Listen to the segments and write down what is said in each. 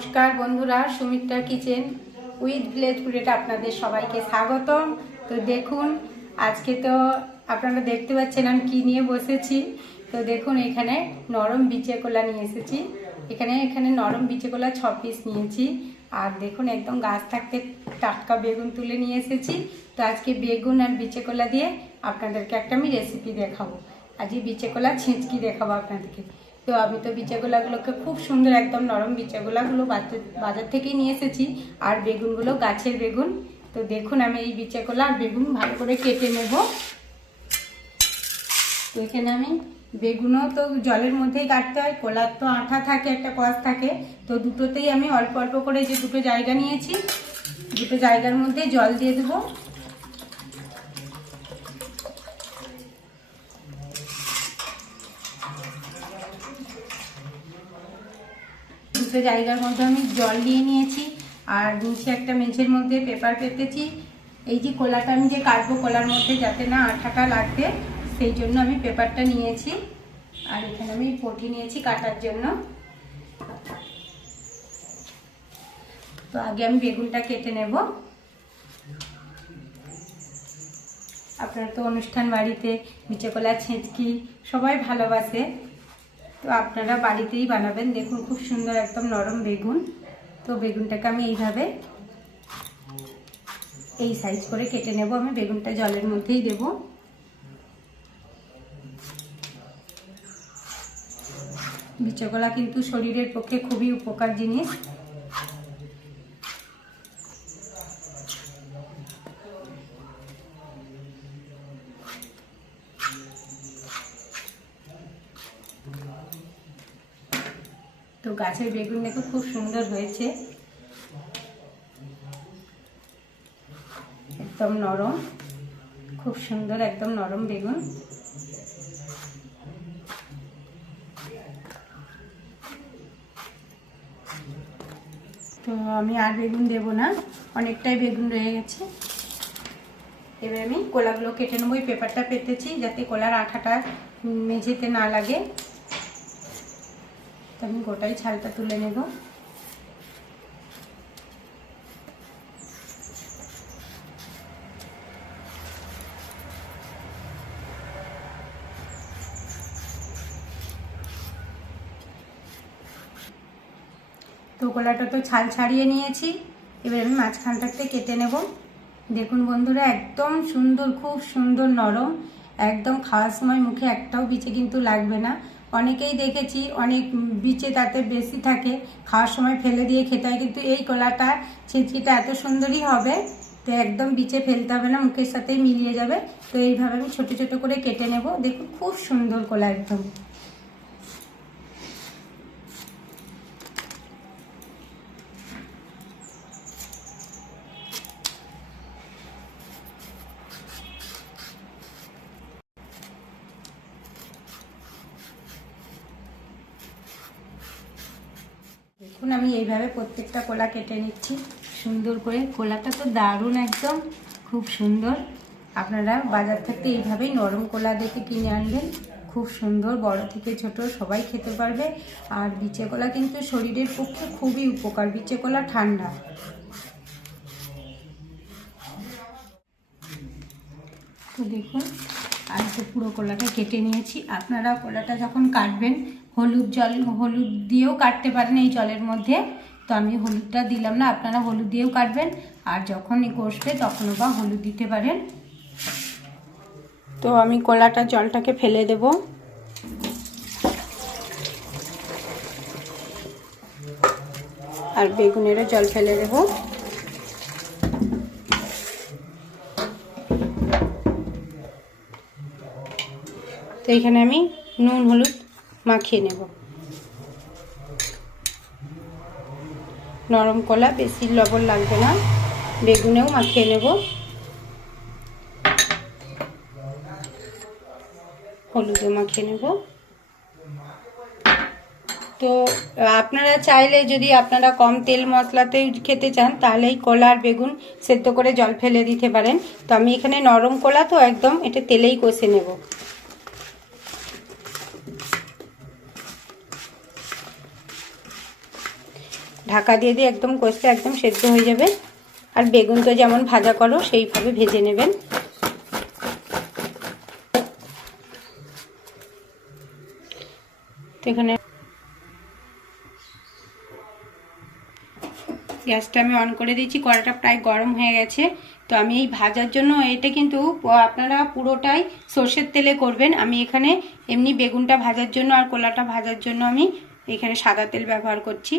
নমস্কার বন্ধুরা Sumitra kitchen with village ফুডেটা আপনাদের সবাইকে স্বাগতম। তো দেখুন, আজকে তো আপনারা দেখতে পাচ্ছেন আমি কী নিয়ে বসেছি। তো দেখুন, এখানে নরম বিচে কলা নিয়ে এসেছি। এখানে এখানে নরম বিচে কলা ছ পিস নিয়েছি। আর দেখুন, একদম গাছ থাকতে টাটকা বেগুন তুলে নিয়ে এসেছি। তো আজকে বেগুন আর বিচে কলা দিয়ে আপনাদেরকে একটা আমি রেসিপি দেখাবো। আজকে বিচে কলা ছিঁচকি দেখাবো আপনাদেরকে। তো আমি তো বিচেগোলাগুলোকে খুব সুন্দর একদম নরম বিচেগোলাগুলো বাজার থেকেই নিয়ে এসেছি। আর বেগুনগুলো গাছের বেগুন। তো দেখুন আমি এই বিচেগোলা আর বেগুন ভালো করে কেটে নেব। তো এখানে আমি বেগুনও তো জলের মধ্যেই কাটতে হয়, কোলার তো আঠা থাকে, একটা কষ থাকে। তো দুটোতেই আমি অল্প অল্প করে যে দুটো জায়গা নিয়েছি, দুটো জায়গার মধ্যে জল দিয়ে দেবো। দুটো জায়গার মধ্যে আমি জল নিয়ে নিয়েছি আর নিচে একটা মেঝের মধ্যে পেপার পেতেছি। এই যে কোলাটা আমি যে কাটবো কোলার মধ্যে যাতে না আঠাটা লাগবে, সেই জন্য আমি পেপারটা নিয়েছি। আর এখানে আমি পটি নিয়েছি কাটার জন্য। তো আগে আমি বেগুনটা কেটে নেব। আপনার তো অনুষ্ঠান বাড়িতে বিচেকলা ছেঁচকি, সবাই ভালোবাসে। তো আপনারা বাড়িতেই বানাবেন। দেখুন, খুব সুন্দর একদম নরম বেগুন। তো বেগুনটাকে আমি এইভাবে এই সাইজ করে কেটে নেব। আমি বেগুনটা জলের মধ্যেই দেব। বিচকলা কিন্তু শরীরের পক্ষে খুবই উপকার জিনিস তো গাছের বেগুন দেখো খুব সুন্দর হয়েছে। একদম নরম, খুব সুন্দর একদম নরম বেগুন। তো আমি আর বেগুন দেব না, অনেকটাই বেগুন রয়ে গেছে। এবার আমি কোলাগুলো কেটে নেব ওই পেপারটা পেতেছি যাতে কোলার আঠাটা মেঝেতে না লাগে। তো আমি গোটাই ছালটা তুলে নেব। তো গোলাটা তো ছাল ছাড়িয়ে নিয়েছি, এবার আমি মাঝখানটাতে কেটে নেব। দেখুন বন্ধুরা, একদম সুন্দর, খুব সুন্দর নরম, একদম খাওয়ার সময় মুখে একটাও বিচে কিন্তু লাগবে না। অনেকেই দেখেছি, অনেক বিচে তাতে বেশি থাকে, খাওয়ার সময় ফেলে দিয়ে খেতে হয়, কিন্তু এই কলাটা ছিঁচকিটা এত সুন্দরই হবে তো একদম বিচে ফেলতে হবে না, মুখের সাথেই মিলিয়ে যাবে। তো এইভাবে আমি ছোট ছোট করে কেটে নেব। দেখুন, খুব সুন্দর কলা একদম। দেখুন, আমি এইভাবে প্রত্যেকটা কোলা কেটে নিচ্ছি। সুন্দর করে। কোলাটা তো দারুণ একদম, খুব সুন্দর। আপনারা বাজার থেকে এইভাবেই নরম কোলা দেখে কিনে আনবেন। খুব সুন্দর, বড় থেকে ছোট, সবাই খেতে পারবে। আর বিচে কলা কিন্তু শরীরের পক্ষে খুবই উপকার। বিচে কলা ঠান্ডা। তো দেখুন তো পুরো কলাটা কেটে নিয়েছি। আপনারা কলাটা যখন কাটবেন হলুদ জল, হলুদ দিয়েও কাটতে পারেন এই জলের মধ্যে। তো আমি হলুদটা দিলাম না, আপনারা হলুদ দিয়েও কাটবেন। আর যখনই কষবে, তখনও বা হলুদ দিতে পারেন। তো আমি কলাটা, জলটাকে ফেলে দেব। আর বেগুনেরও জল ফেলে দেবো। তো এখানে আমি নুন, হলুদ মাখিয়ে নেব। নরম কলা, বেশি লবণ লাগবে না। বেগুনেও মাখিয়ে নেব। হলুদও মাখিয়ে নেব। তো, আপনারা চাইলে যদি আপনারা কম তেল মশলাতে খেতে চান, তাহলে এই কলা আর বেগুন সেদ্ধ করে জল ফেলে দিতে পারেন। তো আমি এখানে নরম কলা তো একদম এটা তেলেই কষে নেব। ঢাকা দিয়ে দিয়ে একদম কষতে একদম সেদ্ধ হয়ে যাবে। আর বেগুন তো যেমন ভাজা করো, সেইভাবে ভেজে নেবেন। এখানে গ্যাসটা আমি অন করে দিয়েছি, কড়াটা প্রায় গরম হয়ে গেছে। তো আমি এই ভাজার জন্য এটা কিন্তু আপনারা পুরোটাই সর্ষের তেলে করবেন। আমি এখানে এমনি বেগুনটা ভাজার জন্য আর কোলাটা ভাজার জন্য আমি এখানে সাদা তেল ব্যবহার করছি।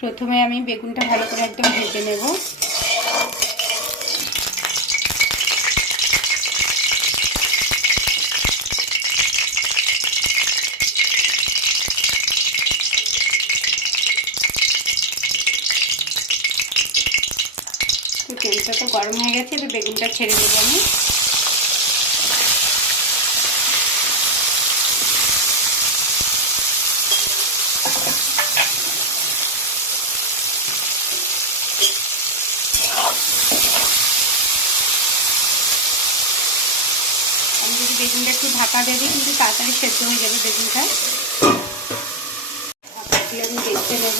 প্রথমে আমি বেগুনটা ভালো করে একদম ভেজে নেব। তো তেলটা তো গরম হয়ে গেছে, তো বেগুনটা ছেড়ে দেবো আমি যদি বেগুনটা একটু ঢাকা দিয়ে দিই কিন্তু তাড়াতাড়ি সেদ্ধ হয়ে যাবে বেগুনটা আমি দেখতে নেব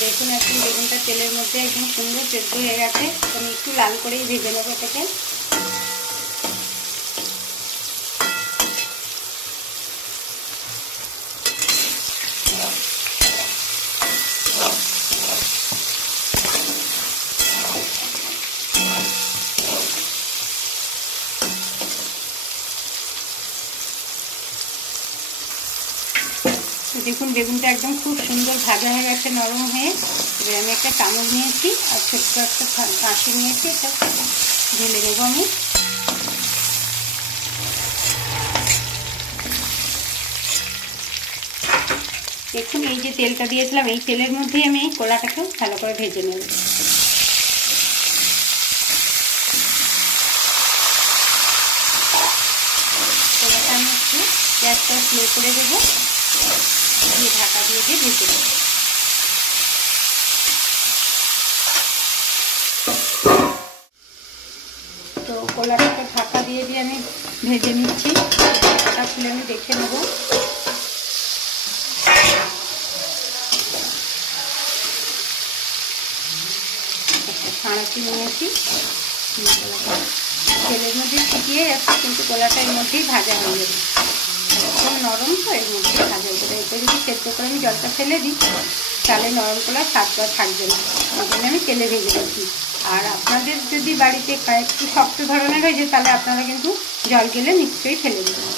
দেখুন এখন বেগুনটা তেলের একদম সুন্দর সেদ্ধ হয়ে গেছে। আমি একটু লাল করেই ভেজে নেব এটাকে। দেখুন, বেগুনটা একদম খুব সুন্দর ভাজা হয়ে গেছে, নরম হয়ে। এবার আমি একটা চামচ নিয়েছি আর ছোট্ট একটা কাঁশি নিয়েছি, এটা ঢেলে দেবো আমি। দেখুন, এই যে তেলটা দিয়েছিলাম, এই তেলের মধ্যেই আমি কলাটাকে ভালো করে ভেজে নেব। কলাটা আমি একটু গ্যাসটা স্লো করে দেবো। দিয়ে ভেজে দেবো। তো কলাটাকে ঢাকা দিয়ে দিয়ে আমি ভেজে নিচ্ছি। ঢাকাটা খুলে আমি দেখে নেব। ছাড়াচ্ছি নিয়েছি। তেলের মধ্যে ফুটিয়ে যাচ্ছে কিন্তু কলাটা এর মধ্যেই ভাজা হয়ে যাবে। নরম তো, এর মধ্যে ভাজা এটা যদি সেদ্ধ করে আমি জলটা ফেলে দিই, তাহলে নরম কলার স্বাদটা থাকবে না। ওই জন্য আমি তেলে ভেজে দিচ্ছি আর আপনাদের যদি বাড়িতে একটু শক্ত ধরনের হয়েছে তাহলে আপনারা কিন্তু জল গেলে নিশ্চয়ই ফেলে দেবেন।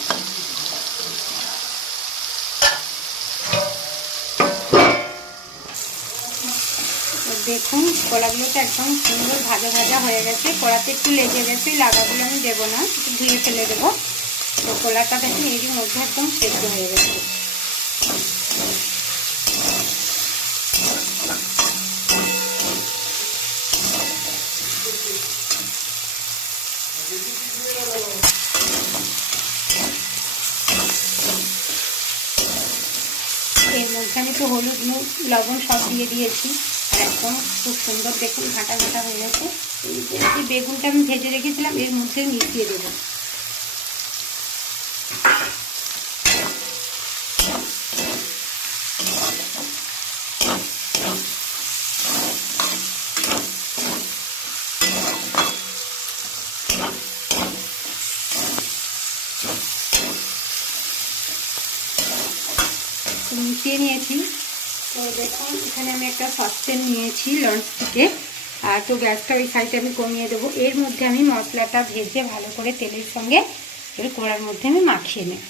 দেখুন, কলাগুলো তো একদম সুন্দর ভাজা ভাজা হয়ে গেছে। কড়াতে একটু লেগে গেছে, লাগাগুলো আমি দেবো না, একটু ধুয়ে ফেলে দেবো। তো কলাটা দেখুন, এরই মধ্যে একদম সেদ্ধ হয়ে গেছে। এর মধ্যে আমি তো হলুদ লবণ সব দিয়ে দিয়েছি। আর একদম খুব সুন্দর দেখুন, ঘাটা ঘাটা হয়ে গেছে। এই বেগুনটা আমি ভেজে রেখেছিলাম, এর মধ্যে মিশিয়ে দেবো মিশিয়ে নিয়েছি তো দেখুন এখানে আমি একটা সসপ্যান নিয়েছি লঞ্চ থেকে আর তো গ্যাসটা ওই সাইডে আমি কমিয়ে দেবো। এর মধ্যে আমি মশলাটা ভেজে ভালো করে তেলের সঙ্গে এর কড়ার মধ্যে আমি মাখিয়ে নেব।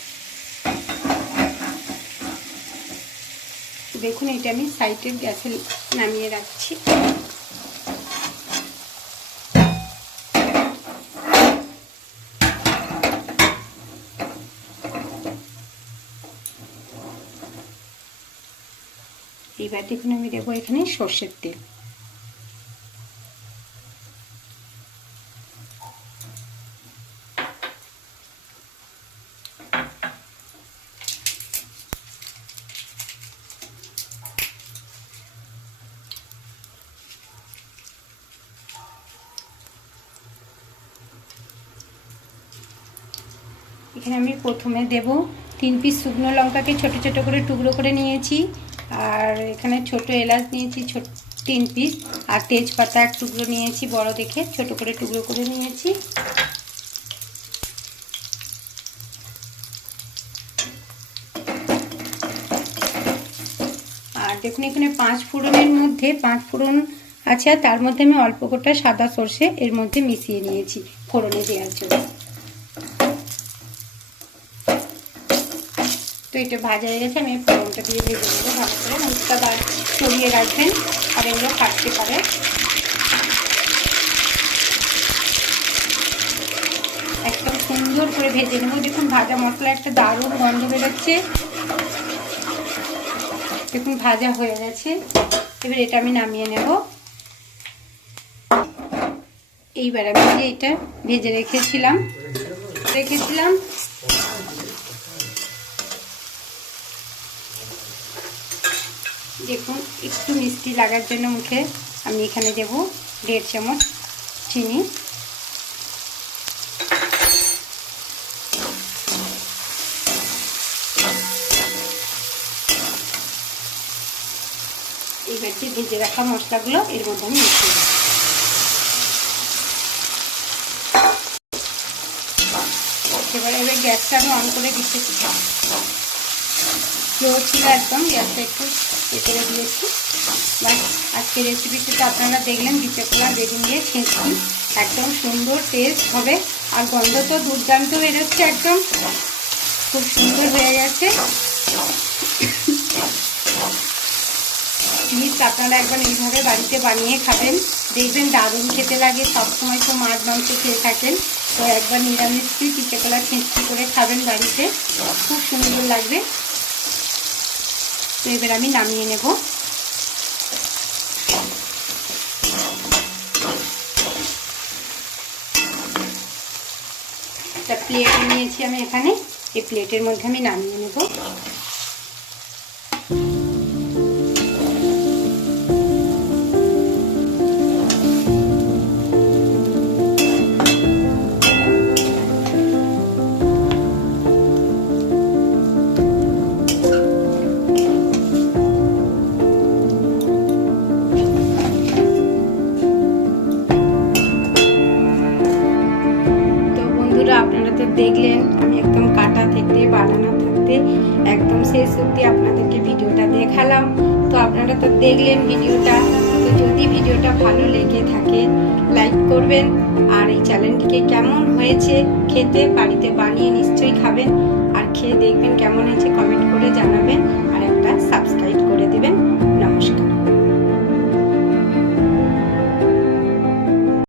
দেখুন, এটা আমি সাইডের গ্যাসে নামিয়ে রাখছি। এইবার দেখুন আমি দেবো এখানে সর্ষের তেল। এখানে আমি প্রথমে দেব তিন পিস শুকনো লঙ্কাকে ছোট ছোট করে টুকরো করে নিয়েছি। আর এখানে ছোট এলাচ নিয়েছি, ছোট তিন পিস আর তেজপাতা এক টুকরো নিয়েছি বড় দেখে, ছোট করে টুকরো করে নিয়েছি। আর দেখুন এখানে পাঁচ ফোড়নের মধ্যে, পাঁচ ফোড়ন আছে, আর তার মধ্যে আমি অল্প কোটা সাদা সর্ষে এর মধ্যে মিশিয়ে নিয়েছি ফোড়নে দেওয়ার জন্য। তো এটা ভাজা হয়ে গেছে, আমি ফোড়নটা দিয়ে ভেজে নেব ভালো করে। মুখটা বার সরিয়ে রাখবেন, আর এগুলো কাটতে পারে। একদম সুন্দর করে ভেজে নেব। দেখুন, ভাজা মশলা একটা দারুণ গন্ধ বেরোচ্ছে। দেখুন, ভাজা হয়ে গেছে। এবার এটা আমি নামিয়ে নেব। এইবার আমি এটা ভেজে রেখেছিলাম রেখেছিলাম। দেখুন, একটু মিষ্টি লাগার জন্য মুখে আমি এখানে দেব দেড় চামচ চিনি। এবার যে ভেজে রাখা মশলাগুলো, এর মধ্যে আমি মিশিয়ে দেবো। এবার এবার গ্যাসটা আমি অন করে দিচ্ছি। স্লো ছিল একদম, গ্যাসটা একটু করে দিয়েছি। বাস আজকে রেসিপিটা তো আপনারা দেখলেন বিচে বেগুন দিয়ে ছেঁচি একদম সুন্দর টেস্ট হবে, আর গন্ধ তো দুর্দান্ত বেরোচ্ছে একদম। খুব সুন্দর হয়ে গেছে। প্লিজ আপনারা একবার এইভাবে বাড়িতে বানিয়ে খাবেন। দেখবেন দারুণ খেতে লাগে, সবসময় তো মাছ মাংস খেয়ে থাকেন। তো একবার নিরামিষ পিঠে কলা ছেঁচি করে খাবেন বাড়িতে। খুব সুন্দর লাগবে। তো এবার আমি নামিয়ে নেব। প্লেট নিয়েছি আমি এখানে। এই প্লেটের মধ্যে আমি নামিয়ে নেব। দেখলেন আমি একদম কাটা থেকে বানানো থাকতে একদম শেষ অব্দি আপনাদেরকে ভিডিওটা দেখালাম। তো আপনারা তো দেখলেন ভিডিওটা, তো যদি ভিডিওটা ভালো লেগে থাকে, লাইক করবেন। আর এই চ্যানেলটিকে কেমন হয়েছে, খেতে, বাড়িতে বানিয়ে নিশ্চয়ই খাবেন। আর খেয়ে দেখবেন কেমন হয়েছে, কমেন্ট করে জানাবেন।